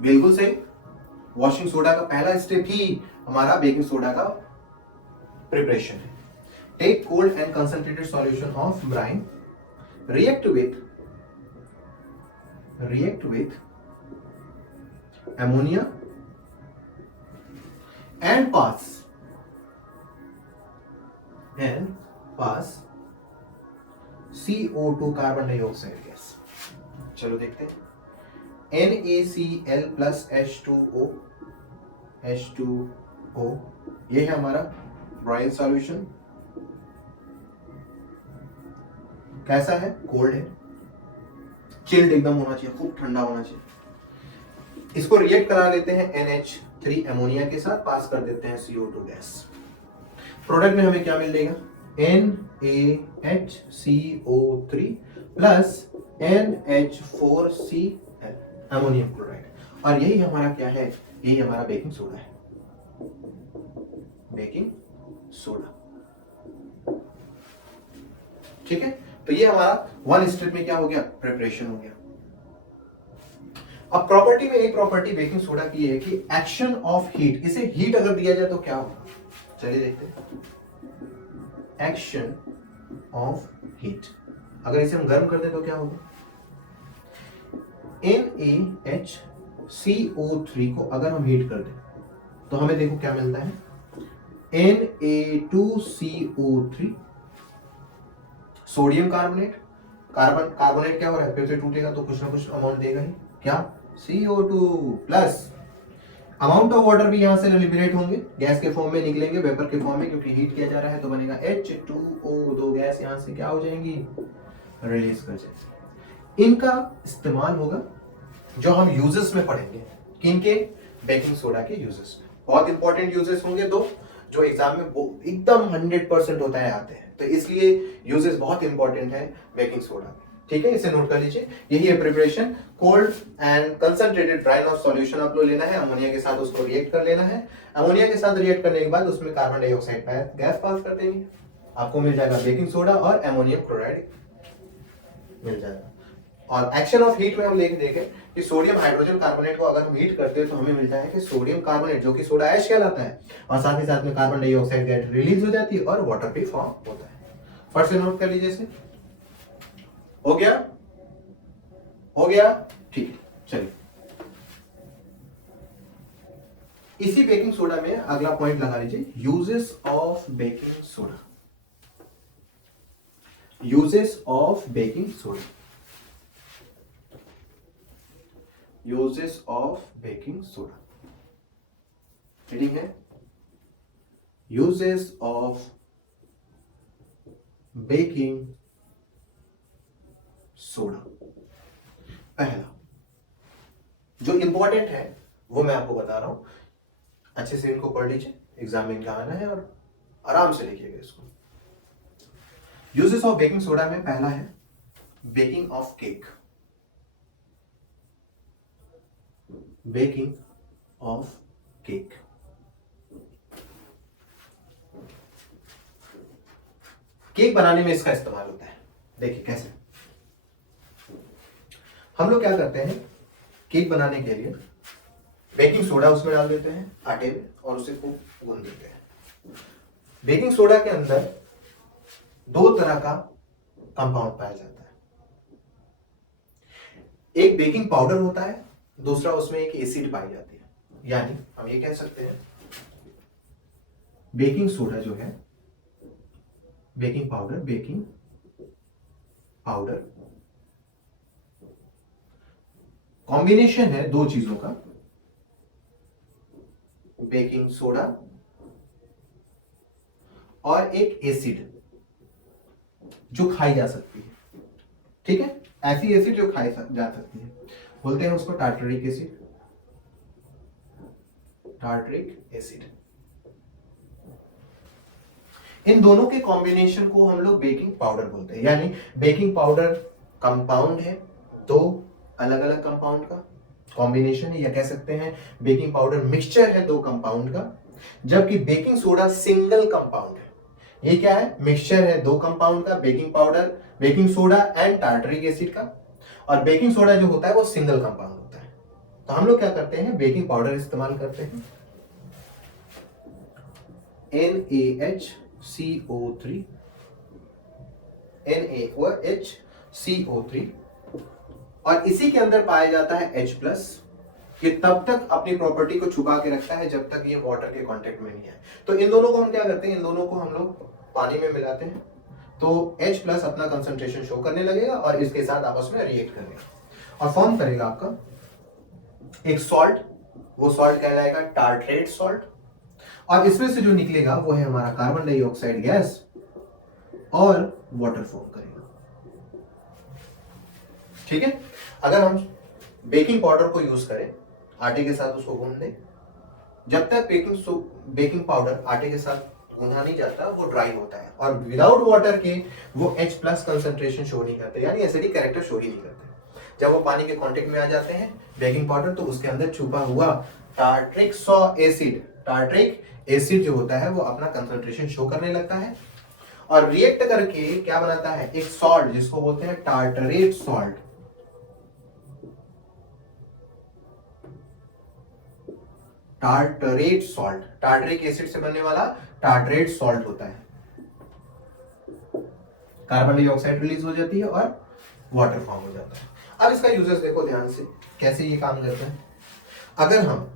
बिल्कुल सही। वॉशिंग सोडा का पहला स्टेप ही हमारा बेकिंग सोडा का प्रिपरेशन है। Take cold and concentrated solution of brine, react with ammonia and pass CO2 carbon dioxide gas. चलो देखते हैं। NaCl plus H2O, ये है हमारा ब्राइन सॉल्यूशन। कैसा है? कोल्ड है, चिल्ड एकदम होना चाहिए, खूब ठंडा होना चाहिए। इसको रिएक्ट करा लेते हैं NH3 अमोनिया के साथ, पास कर देते हैं CO2 गैस। प्रोडक्ट में हमें क्या मिल जाएगा? NaHCO3 plus NH4Cl ammonium chloride, और यही हमारा क्या है? यही हमारा बेकिंग सोडा है, बेकिंग सोडा। ठीक है, तो ये हमारा वन स्टेप में क्या हो गया? प्रिपरेशन हो गया। अब प्रॉपर्टी में एक प्रॉपर्टी बेकिंग सोडा की है कि एक्शन ऑफ हीट, इसे हीट अगर दिया जाए तो क्या होगा? चलिए देखते हैं। एक्शन ऑफ हीट, अगर इसे हम गर्म कर दें तो क्या होगा? NaHCO3 को अगर हम हीट कर दें तो हमें देखो क्या मिलता है? Na2CO3, सोडियम कार्बोनेट, कार्बोनेट क्या हो रहा है? फिर से टूटेगा तो कुछ ना कुछ अमाउंट देगा ही, क्या? CO2 plus amount of water भी यहां से एलिमिनेट होंगे, गैस के फॉर्म में निकलेंगे, वेपर के फॉर्म में, क्योंकि हीट किया जा रहा है, तो बनेगा H2O, दो गैस यहां से क्या हो जाएंगी? रिलीज कर जाएंगे। इनका इस्तेमाल होगा जो हम यूजेस में पढ़ेंगे। किनके? बेकिंग सोडा के यूजेस में। बहुत इंपॉर्टेंट यूजेस होंगे दो, जो एग्जाम में एकदम 100% होता है, आते हैं, तो इसलिए यूजेस बहुत इंपॉर्टेंट है बेकिंग सोडा। ठीक है, इसे नोट कर लीजिए। यही है preparation. Cold and concentrated brine of solution आपको लेना है, अमोनिया के साथ उसको रिएक्ट कर लेना है। अमोनिया के साथ रिएक्ट करने के बाद उसमें कार्बन डाइऑक्साइड गैस पास कर देंगे, आपको मिल जाएगा बेकिंग सोडा और अमोनियम क्लोराइड मिल जाएगा। और एक्शन ऑफ हीट में हम लेके देखें कि सोडियम हाइड्रोजन कार्बोनेट को अगर हम हीट करते हैं तो हमें मिलता है कि सोडियम कार्बोनेट, जो कि सोडा ऐश कहलाता है, और साथ ही साथ में कार्बन डाइऑक्साइड गैस रिलीज हो जाती है और वाटर भी फॉर्म होता है। फर्स्ट से नोट कर लीजिए इसे। हो गया? हो गया? ठीक है, चलिए। इसी बेकिंग सोडा में अगला पॉइंट लगा लीजिए, uses of baking soda. Uses of baking soda, uses of baking soda. Reading है, यूजेस ऑफ बेकिंग सोडा। पहला जो इंपॉर्टेंट है वो मैं आपको बता रहा हूं, अच्छे से इनको पढ़ लीजिए, एग्जाम में इनका आना है और आराम से लिखिएगा इसको। यूजेस ऑफ बेकिंग सोडा में पहला है baking of cake. Baking of cake, cake बनाने में इसका इस्तेमाल होता है। देखिए कैसे हम लोग क्या करते हैं, केक बनाने के लिए बेकिंग सोडा उसमें डाल देते हैं आटे में और उसे खूब गूंद देते हैं। बेकिंग सोडा के अंदर दो तरह का कंपाउंड पाया जाता है, एक बेकिंग पाउडर होता है, दूसरा उसमें एक एसिड पाई जाती है। यानी हम ये कह सकते हैं बेकिंग सोडा जो है, बेकिंग पाउडर कॉम्बिनेशन है दो चीजों का, बेकिंग सोडा और एक एसिड जो खाई जा सकती है। ठीक है, ऐसी एसिड जो खाई जा सकती है, बोलते हैं उसको टार्टरिक एसिड। टार्टरिक एसिड, इन दोनों के कॉम्बिनेशन को हम लोग बेकिंग पाउडर बोलते हैं। यानी बेकिंग पाउडर कंपाउंड है, दो अलग अलग कंपाउंड का कॉम्बिनेशन है, या कह सकते हैं बेकिंग पाउडर मिक्सचर है दो कंपाउंड का, जबकि बेकिंग सोडा सिंगल कंपाउंड है। ये क्या है? मिक्सचर है दो कंपाउंड का, baking powder, baking soda and tartaric acid का। और बेकिंग सोडा जो होता है वो सिंगल कंपाउंड होता है। तो हम लोग क्या करते हैं, बेकिंग पाउडर इस्तेमाल करते हैं, NaHCO3, NaOHCO3, और इसी के अंदर पाया जाता है H+। ये तब तक अपनी प्रॉपर्टी को छुपा के रखता है जब तक ये वाटर के कांटेक्ट में नहीं है। तो इन दोनों को हम क्या करते हैं, इन दोनों को हम लोग पानी में मिलाते हैं, तो H+ अपना कंसंट्रेशन शो करने लगेगा और इसके साथ आपस में रिएक्ट करेगा और फॉर्म करेगा आपका एक सॉल्ट। वो सॉल्ट कहलाएगा टार्ट्रेट सॉल्ट। और इसमें से जो निकलेगा वो है हमारा कार्बन डाइऑक्साइड गैस और वाटर फॉर्म करेगा। ठीक है। अगर हम बेकिंग पाउडर को यूज करें, आटे के साथ उसको गूंद दें, जब तक बेकिंग पाउडर आटे के साथ गूंधा नहीं जाता वो ड्राई होता है और विदाउट वाटर के वो H+ कंसंट्रेशन शो नहीं करते, यानी एसिडिक कैरेक्टर शो ही नहीं करते। जब वो पानी के कांटेक्ट में आ जाते हैं बेकिंग पाउडर, तो उसके अंदर छुपा हुआ टार्ट्रिक एसिड जो होता है वो अपना कंसंट्रेशन शो करने लगता है और रिएक्ट करके क्या बनाता है, एक सॉल्ट जिसको बोलते हैं tartrate salt. Tartrate salt, tartaric acid से बनने वाला टार्टरेट सॉल्ट होता है। कार्बन डाइऑक्साइड रिलीज हो जाती है और वाटर फॉर्म हो जाता है। अब इसका यूजेस देखो ध्यान से कैसे ये काम करता है। अगर हम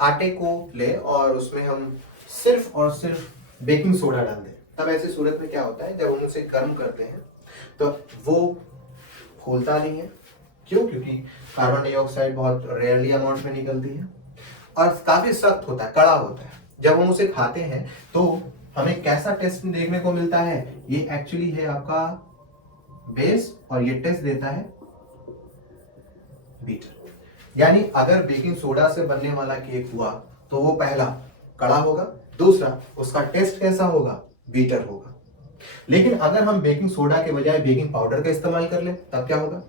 आटे को ले और उसमें हम सिर्फ और सिर्फ बेकिंग सोडा डाल दें, तब ऐसी सूरत में क्या होता है, जब हम उसे गर्म करते हैं तो वो फूलता नहीं है। क्यों? क्योंकि कार्बन डाइऑक्साइड बहुत रेयरली अमाउंट में निकलती है और काफी सख्त होता है, कड़ा होता है। जब हम उसे खाते हैं तो हमें कैसा टेस्ट देखने को मिलता है, ये एक्चुअली है आपका बेस और ये टेस्ट देता है बीटर। यानी अगर बेकिंग सोडा से बनने वाला केक हुआ तो वो पहला कड़ा होगा, दूसरा उसका टेस्ट कैसा होगा, बीटर होगा। लेकिन अगर हम बेकिंग सोडा के बजाय बेकिंग पाउडर का इस्तेमाल कर ले तब क्या होगा?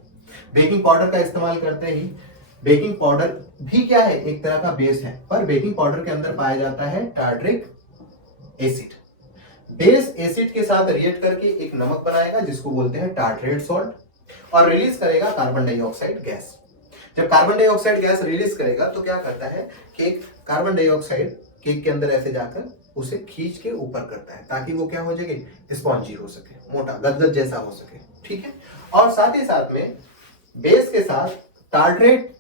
बेकिंग पाउडर का इस्तेमाल करते ही, बेकिंग पाउडर भी क्या है, एक तरह का बेस है, पर बेकिंग पाउडर के अंदर पाया जाता है टार्टरिक एसिड। बेस एसिड के साथ रिएक्ट करके एक नमक बनाएगा जिसको बोलते हैं टार्टरेट सॉल्ट और रिलीज करेगा कार्बन डाइऑक्साइड गैस। जब कार्बन डाइऑक्साइड गैस रिलीज करेगा तो क्या करता है, केक कार्बन डाइऑक्साइड केक के अंदर ऐसे जाकर उसे खींच के ऊपर करता है ताकि वो क्या हो जाए, स्पॉन्जी हो सके, मोटा गदगद जैसा हो सके। ठीक है। और साथ ही साथ में बेस के साथ टार्टरेट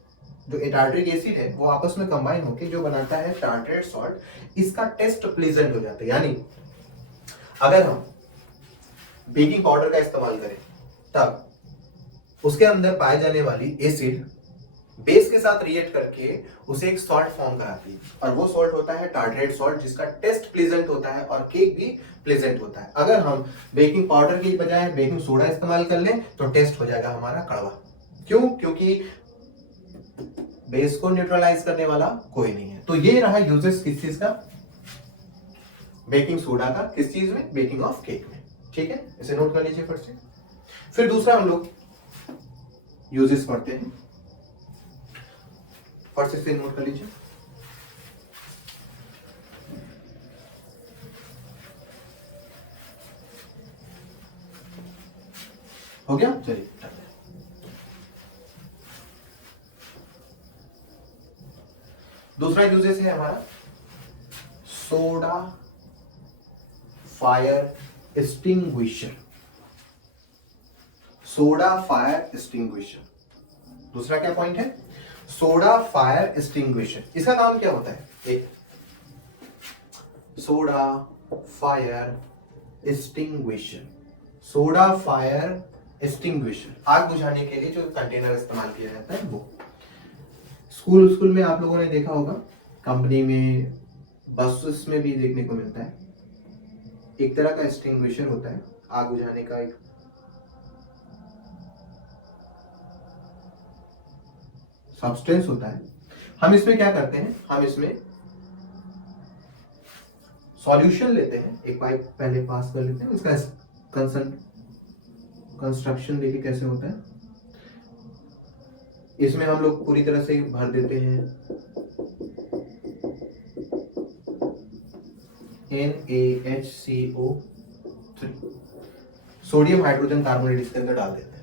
जो टार्टरिक एसिड है वो आपस में कंबाइन होकर जो बनाता है टार्टरेट सॉल्ट। इसका टेस्ट प्लीजेंट हो जाता है। यानी अगर हम बेकिंग पाउडर का इस्तेमाल करें तब उसके अंदर पाए जाने वाली एसिड बेस के साथ रिएक्ट करके उसे एक सॉल्ट फॉर्म कराती है और वो सॉल्ट होता है टार्टरेट सॉल्ट, जिसका टेस्ट प्लीजेंट होता है और केक भी प्लीजेंट होता है। अगर हम बेकिंग पाउडर के बजाय बेकिंग सोडा इस्तेमाल कर लें तो टेस्ट हो जाएगा हमारा कड़वा। क्यों? क्योंकि बेस को न्यूट्रलाइज करने वाला कोई नहीं है। तो ये रहा यूजेस किस चीज का, बेकिंग सोडा का। किस चीज में? बेकिंग ऑफ केक में। ठीक है, इसे नोट कर लीजिए फर्स्ट से। फिर दूसरा हम लोग यूजेस पढ़ते हैं, फर्स्ट से नोट कर लीजिए। हो गया? चलिए दूसरा यूजेस है हमारा soda fire extinguisher. Soda fire extinguisher दूसरा क्या पॉइंट है, सोडा फायर एक्सटिंग्विशर। इसका काम क्या होता है? एक soda fire extinguisher, soda fire extinguisher, आग बुझाने के लिए जो कंटेनर इस्तेमाल किया जाता है वो। स्कूल में आप लोगों ने देखा होगा, कंपनी में, बसेस में भी देखने को मिलता है। एक तरह का एक्सटिंग्विशर होता है, आग बुझाने का एक सब्सटेंस होता है। हम इसमें क्या करते हैं, हम इसमें सॉल्यूशन लेते हैं, एक पाइप पहले पास कर लेते हैं, उसका कंस्ट्रक्शन देखिए कैसे होता है। इसमें हम लोग पूरी तरह से भर देते हैं NaHCO3, सोडियम हाइड्रोजन कार्बोनेट इसके अंदर डाल देते हैं।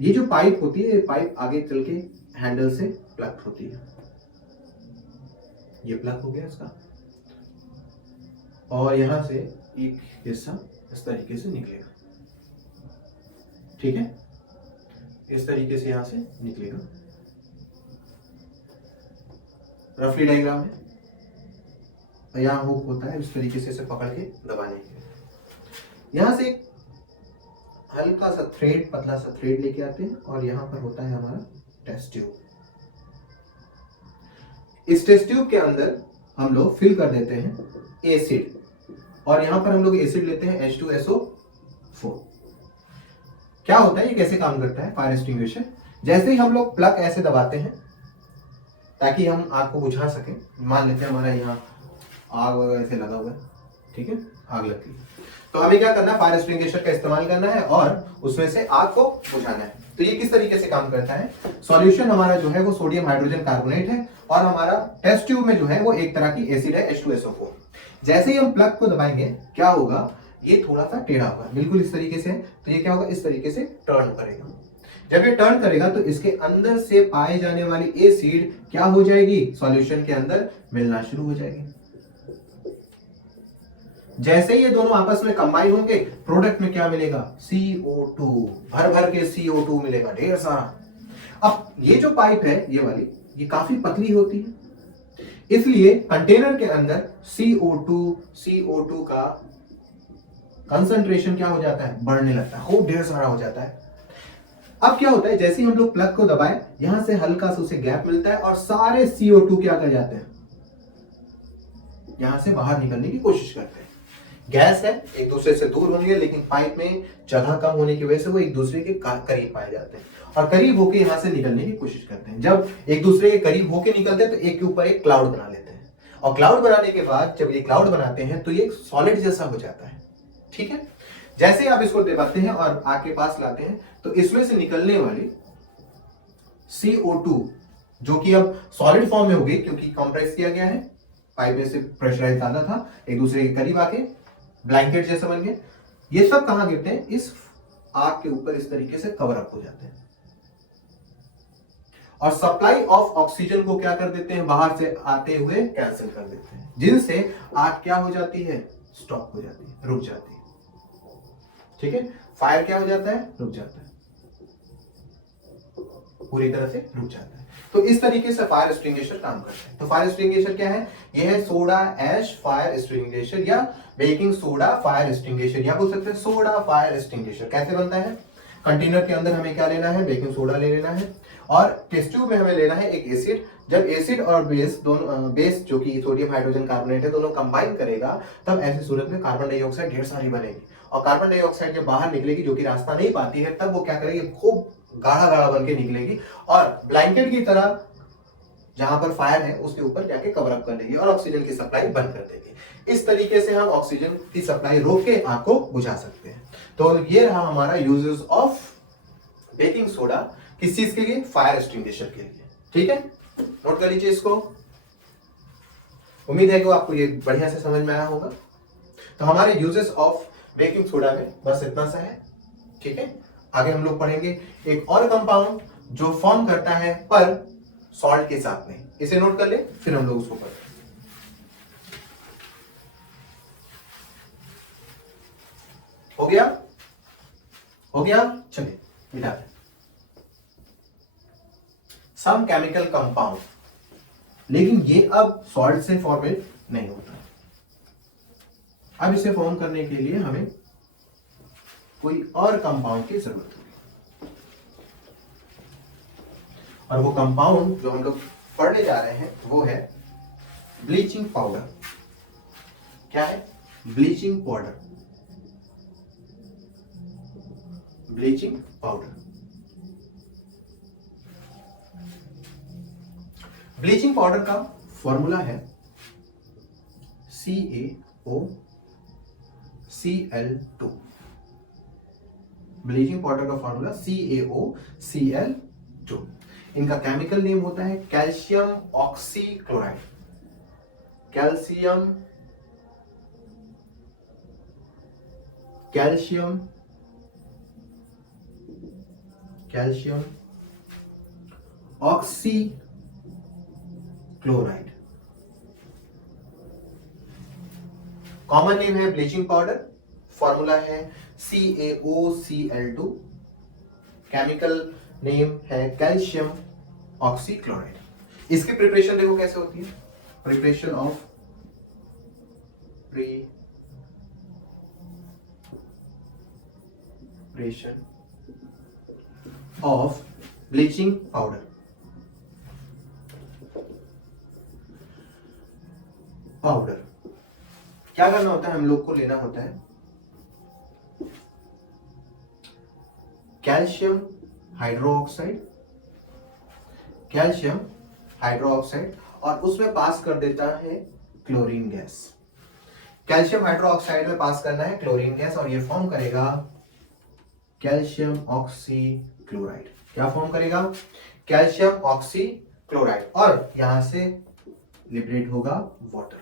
ये जो पाइप होती है, ये पाइप आगे चल के हैंडल से प्लग होती है। ये प्लग हो गया इसका, और यहां से एक हिस्सा इस तरीके से निकलेगा, ठीक है, इस तरीके से यहां से निकलेगा। रफली डायग्राम है, और यहां हुक होता है, इस तरीके से इसे पकड़ के दबाने के लिए। यहां से हल्का सा थ्रेड, पतला सा थ्रेड लेके आते हैं, और यहां पर होता है हमारा टेस्ट ट्यूब। इस टेस्ट ट्यूब के अंदर हम लोग फिल कर देते हैं एसिड, और यहां पर हम लोग एसिड लेते हैं H2SO4। क्या होता है, ये कैसे काम करता है, फायर एक्सटिंग्विशर। जैसे ही हम लोग प्लग ऐसे दबाते हैं ताकि हम आग को बुझा सकें, मान लेते हैं हमारा यहाँ आग वगैरह से लगा हुआ है, ठीक है, आग लग गई, तो हमें क्या करना है, फायर एक्सटिंग्विशर का इस्तेमाल करना है और उसमें से आग को बुझाना है। तो ये किस तरीके से काम करता है, सॉल्यूशन हमारा जो है वो सोडियम हाइड्रोजन कार्बोनेट है, और हमारा टेस्ट ट्यूब में जो है वो एक तरह की एसिड है H2SO4। जैसे ही हम प्लग को दबाएंगे क्या होगा, ये थोड़ा सा टेढ़ा होगा, बिल्कुल इस तरीके से, तो ये क्या होगा, इस तरीके से टर्न करेगा। जब ये टर्न करेगा तो इसके अंदर से पाए जाने वाली एसिड क्या हो जाएगी, सॉल्यूशन के अंदर मिलना शुरू हो जाएगी। जैसे ही ये दोनों आपस में कंबाइन होंगे, प्रोडक्ट में क्या मिलेगा, CO2, भर भर के CO2 मिलेगा, ढेर सारा। अब ये जो पाइप है, ये वाली, ये काफी पतली होती है, इसलिए कंटेनर के अंदर CO2 का कंसंट्रेशन क्या हो जाता है, बढ़ने लगता है, खूब ढेर सारा हो जाता है। अब क्या होता है, जैसे ही हम लोग प्लग को दबाएं, यहां से हल्का सा उसे गैप मिलता है, और सारे CO2 क्या कर जाते हैं, यहां से बाहर निकलने की कोशिश करते हैं। गैस है, एक दूसरे से दूर होंगे, लेकिन पाइप में जगह कम होने की वजह से वो एक दूसरे के करीब पाए जाते हैं, और करीब होके यहां से निकलने की कोशिश करते हैं। जब एक दूसरे के करीब होके निकलते हैं तो एक के ऊपर एक क्लाउड बना लेते हैं, और क्लाउड बनाने के बाद जब ये क्लाउड बनाते हैं तो ये सॉलिड जैसा हो जाता है, ठीक है। जैसे ही आप इसको दबाते हैं और आग के पास लाते हैं, तो इसमें से निकलने वाली CO2, जो कि अब सॉलिड फॉर्म में हो गई क्योंकि कंप्रेस किया गया है, पाइप में से प्रेशराइज ज्यादा था, एक दूसरे के करीब आके ब्लैंकेट जैसा बन गया, ये सब कहां गिरते हैं, इस आग के ऊपर इस तरीके से कवर अप हो जाते हैं, और सप्लाई ऑफ ऑक्सीजन को क्या कर देते हैं, बाहर से आते हुए कैंसिल कर देते हैं, जिनसे आग क्या हो जाती है, स्टॉप हो जाती है, रुक जाती है, ठीक है। फायर क्या हो जाता है, रुक जाता है, पूरी तरह से रुक जाता है। तो इस तरीके से फायर एक्सटिंग्विशर काम करता है। तो फायर एक्सटिंग्विशर क्या है, यह है सोडा ऐश फायर एक्सटिंग्विशर, या बेकिंग सोडा फायर एक्सटिंग्विशर, या बोल सकते हैं सोडा फायर एक्सटिंग्विशर। कैसे बनता है, कंटेनर के अंदर हमें क्या लेना है, बेकिंग सोडा ले लेना है, और टेस्ट ट्यूब में हमें लेना है एक एसिड। जब एसिड और बेस दोनों, बेस जो कि सोडियम हाइड्रोजन कार्बोनेट है, दोनों कंबाइन करेगा, तब ऐसी सूरत में कार्बन डाइऑक्साइड ढेर सारी बनेगी, और कार्बन डाइऑक्साइड जब बाहर निकलेगी, जो कि रास्ता नहीं पाती है, तब वो क्या करेगी, खूब गाढ़ा गाढ़ा बन के निकलेगी, और ब्लैंकेट की तरह जहां पर फायर है उसके ऊपर जाके कवर अप कर देगी, और ऑक्सीजन की सप्लाई बंद कर देगी। इस तरीके से हम ऑक्सीजन की सप्लाई रोक के आग को बुझा सकते हैं। तो ये रहा हमारा यूजेस ऑफ बेकिंग सोडा, किस चीज के लिए, फायर एक्सटिंग्विशर के लिए, ठीक है। नोट कर लीजिए इसको, उम्मीद है कि आपको ये बढ़िया से समझ में आया होगा। तो हमारे यूजेस ऑफ बेकिंग सोडा में बस इतना सा है, ठीक है। आगे हम लोग पढ़ेंगे एक और कंपाउंड जो फॉर्म करता है पर सॉल्ट के साथ में, इसे नोट कर ले, फिर हम लोग उसको पढ़ेंगे। हो गया, हो गया, चलिए मिटा दें। सम केमिकल कंपाउंड, लेकिन ये अब सॉल्ट से फॉर्मेट नहीं होता। अब इसे फॉर्म करने के लिए हमें कोई और कंपाउंड की जरूरत होगी, और वो कंपाउंड जो हम लोग पढ़ने जा रहे हैं वो है ब्लीचिंग पाउडर। क्या है, bleaching powder, bleaching powder. Bleaching powder का फॉर्मूला है CaOCl2। ब्लीचिंग पाउडर का फॉर्मूला CaOCl2। इनका केमिकल नेम होता है calcium oxychloride. Calcium calcium calcium oxy chloride. Common name है ब्लीचिंग पाउडर, फॉर्मूला है CaOCl2, केमिकल नेम है कैल्शियम ऑक्सीक्लोराइड। इसकी प्रिपरेशन देखो कैसे होती है। Preparation of bleaching powder. क्या करना होता है, हम लोग को लेना होता है कैल्शियम हाइड्रोक्साइड और उसमें पास कर देता है क्लोरीन गैस। कैल्शियम हाइड्रोक्साइड में पास करना है क्लोरीन गैस और ये फॉर्म करेगा कैल्शियम ऑक्सीक्लोराइड। क्या फॉर्म करेगा? Calcium oxychloride. और यहां से लिबरेट होगा वाटर,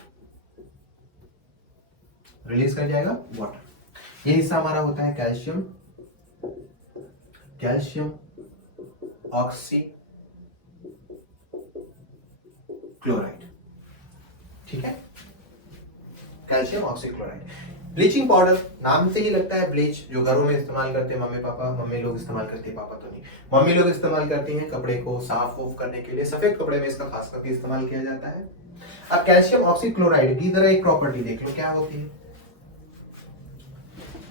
रिलीज कर जाएगा वाटर। ये हिस्सा हमारा होता है कैल्शियम ऑक्सीक्लोराइड। ठीक है, कैल्शियम ऑक्सीक्लोराइड। ब्लीचिंग पाउडर नाम से ही लगता है ब्लीच, जो घरों में इस्तेमाल करते हैं मम्मी लोग इस्तेमाल करते हैं, पापा तो नहीं, मम्मी लोग इस्तेमाल करती हैं कपड़े को साफ वूफ करने के लिए। सफेद कपड़े में इसका खास करके इस्तेमाल किया जाता है। अब कैल्शियम ऑक्सीक्लोराइड की जरा एक प्रॉपर्टी देख लो क्या होती है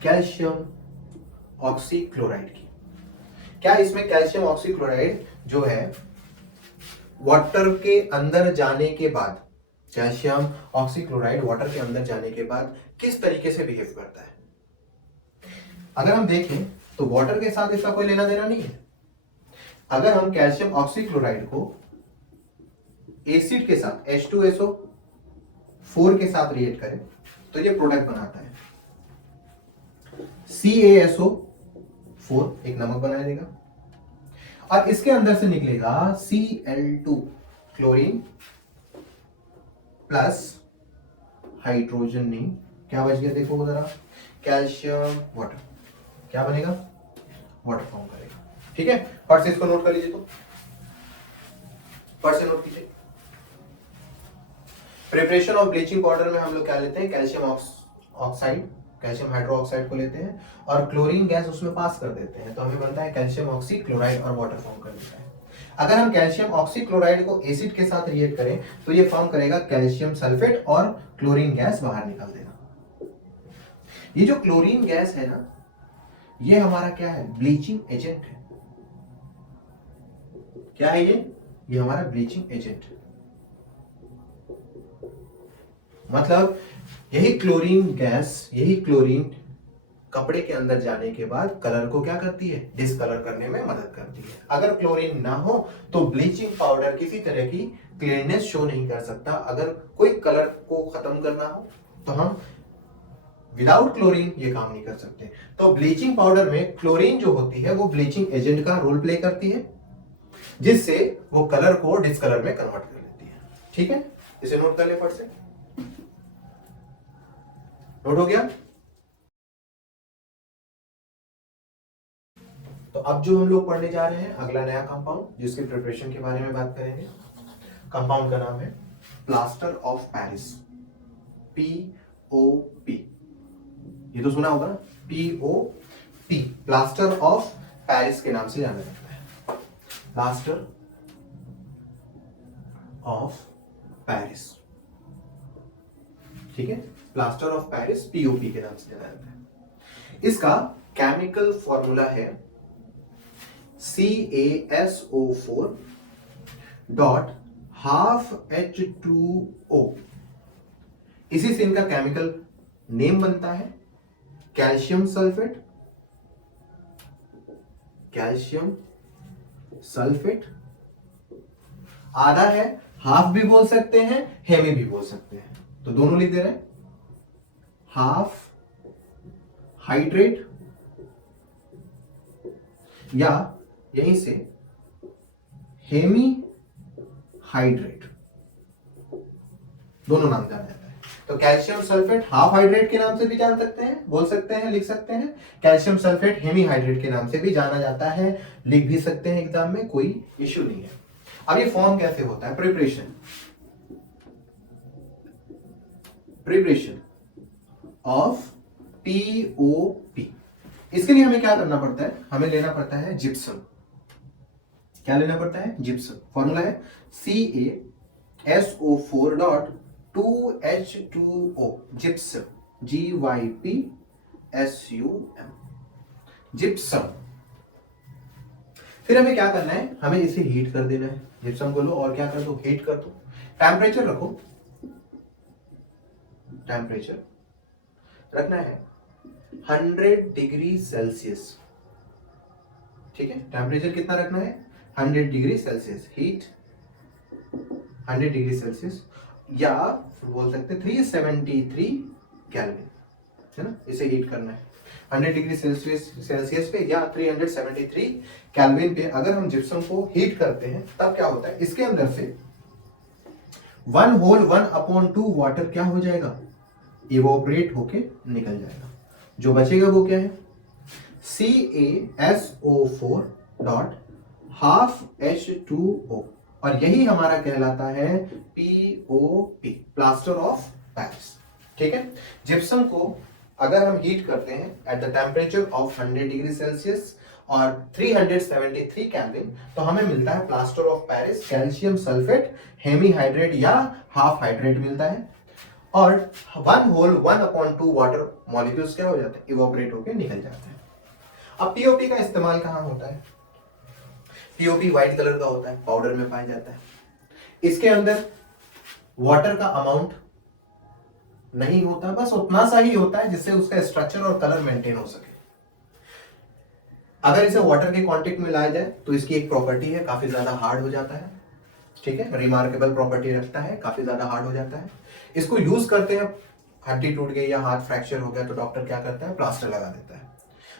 कैल्शियम ऑक्सीक्लोराइड की। क्या इसमें कैल्शियम ऑक्सीक्लोराइड जो है वाटर के अंदर जाने के बाद, कैल्शियम ऑक्सीक्लोराइड वाटर के अंदर जाने के बाद किस तरीके से बिहेव करता है? अगर हम देखें तो वाटर के साथ इसका कोई लेना देना नहीं है। अगर हम कैल्शियम ऑक्सीक्लोराइड को एसिड के साथ H2SO4 के साथ रिएक्ट करें तो ये प्रोडक्ट बनाता है CaSO4, एक नमक बना देगा और इसके अंदर से निकलेगा Cl2 क्लोरीन प्लस हाइड्रोजन नहीं, क्या बच गया देखो जरा, कैल्शियम वाटर। क्या बनेगा? वाटर फॉर्म करेगा। ठीक है, फट से इसको नोट कर लीजिए, तो फट से नोट कीजिए। प्रिपरेशन ऑफ ब्लीचिंग पाउडर में हम लोग क्या लेते हैं, कैल्शियम ऑक्साइड, कैल्शियम हाइड्रोक्साइड को लेते हैं और क्लोरीन गैस उसमें पास कर देते हैं, तो हमें बनता है कैल्शियम ऑक्सीक्लोराइड और वाटर फॉर्म कर देता है। अगर हम कैल्शियम ऑक्सीक्लोराइड को एसिड के साथ रिएक्ट करें तो ये फॉर्म करेगा कैल्शियम सल्फेट और क्लोरीन गैस बाहर निकाल देगा। ये जो क्लोरीन गैस है ना, ये हमारा क्या है, ब्लीचिंग एजेंट है। क्या है ये हमारा ब्लीचिंग एजेंट है। मतलब यही क्लोरीन कपड़े के अंदर जाने के बाद कलर को क्या करती है, डिसकलर करने में मदद करती है। अगर क्लोरीन ना हो तो ब्लीचिंग पाउडर किसी तरह की क्लीननेस शो नहीं कर सकता। अगर कोई कलर को खत्म करना हो तो हम विदाउट क्लोरीन ये काम नहीं कर सकते। तो ब्लीचिंग पाउडर में क्लोरीन जो होती है वो ब्लीचिंग एजेंट का रोल प्ले करती है, जिससे वो कलर को डिसकलर में कन्वर्ट कर लेती है। ठीक है, इसे नोट कर ले फट से। नोट हो गया? तो अब जो हम लोग पढ़ने जा रहे हैं अगला नया कंपाउंड, जिसके प्रिपरेशन के बारे में बात करेंगे। कंपाउंड का नाम है प्लास्टर ऑफ पेरिस, POP। ये तो सुना होगा ना, POP, प्लास्टर ऑफ पेरिस के नाम से जाना जाता है। प्लास्टर ऑफ पेरिस, ठीक है, प्लास्टर ऑफ पेरिस POP के नाम से जाना जाता है। इसका केमिकल फॉर्मूला है CaSO4 डॉट हाफ H2O। इसी से इनका केमिकल नेम बनता है कैल्शियम सल्फेट। आधा है, हाफ भी बोल सकते हैं, हेमी भी बोल सकते हैं, तो दोनों लिख दे रहे हैं। हाफ हाइड्रेट या यहीं से हेमी हाइड्रेट। दोनों नाम जाना जाता है। तो कैल्शियम सल्फेट हाफ हाइड्रेट के नाम से भी जान सकते हैं, बोल सकते हैं, लिख सकते हैं। कैल्शियम सल्फेट हेमी हाइड्रेट के नाम से भी जाना जाता है, लिख भी सकते हैं एग्जाम में, कोई इश्यू नहीं है। अब ये फॉर्म कैसे होता है? Preparation of POP. इसके लिए हमें क्या करना पड़ता है? हमें लेना पड़ता है जिप्सम। क्या लेना पड़ता है? जिप्सम। फॉर्मूला है CaSO4.2H2O, जिप्सम, GYPSUM, जिप्सम। फिर हमें क्या करना है? हमें इसे हीट कर देना है। जिप्सम को लो और क्या कर दो? हीट कर दो। टेम्परेचर रखो, टेम्परेचर रखना है 100 डिग्री सेल्सियस। ठीक है, टेम्परेचर कितना रखना है? 100 degree Celsius. Heat 100 degree Celsius, या बोल सकते 373 केल्विन, है ना, इसे हीट करना है 100 डिग्री सेल्सियस पे या 373 केल्विन पे। अगर हम जिप्सम को हीट करते हैं तब क्या होता है? इसके अंदर से 1/1/2 वाटर क्या हो जाएगा? इवोपरेट होके निकल जाएगा। जो बचेगा वो क्या है? CaSO4.12H2O, और यही हमारा कहलाता है POP, प्लास्टर ऑफ पेरिस। ठीक है, जिप्सम को अगर हम हीट करते हैं at the temperature of 100 degree Celsius और 373 केल्विन, तो हमें मिलता है plaster of Paris, calcium sulphate hemihydrate या हाफ हाइड्रेट मिलता है, और 1/1/2 वाटर मॉलिक्यूल्स क्या हो जाते हैं? इवोपरेट होकर निकल जाते हैं। अब पीओपी का इस्तेमाल कहां होता है? पीओपी व्हाइट कलर का होता है, पाउडर में पाया जाता है। इसके अंदर वाटर का अमाउंट नहीं होता, बस उतना सा ही होता है जिससे उसका स्ट्रक्चर और कलर मेंटेन हो सके। अगर इसे वाटर के कांटेक्ट में लाया जाए तो इसकी एक प्रॉपर्टी है, काफी ज्यादा हार्ड हो जाता है। ठीक है, रिमार्केबल प्रॉपर्टी रखता है, काफी ज्यादा हार्ड हो जाता है। इसको यूज करते हैं, हड्डी टूट गई या हाथ फ्रैक्चर हो गया तो डॉक्टर क्या करता है? प्लास्टर लगा देता है।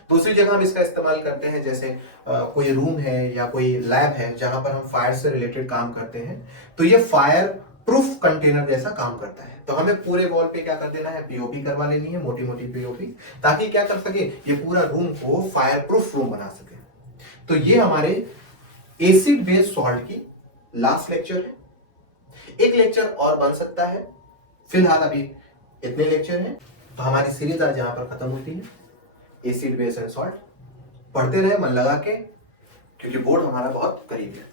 दूसरी जगह हम इसका इस्तेमाल करते हैं, जैसे कोई रूम है या कोई लैब है जहां पर हम फायर से रिलेटेड काम करते हैं, तो ये फायर प्रूफ कंटेनर जैसा काम करता है। तो हमें पूरे वॉल पे क्या कर देना है? पीओपी करवा लेनी है, मोटी मोटी पीओपी, ताकि क्या कर सके? ये पूरा रूम को फायर प्रूफ रूम बना सके। तो ये हमारे एसिड बेस्ड सॉल्ट की लास्ट लेक्चर है। एक लेक्चर और बन सकता है, फिलहाल अभी इतने लेक्चर हैं। तो हमारी सीरीज आज यहां पर खत्म होती है, एसिड बेस एंड सॉल्ट। पढ़ते रहे मन लगा के, क्योंकि बोर्ड हमारा बहुत करीब है।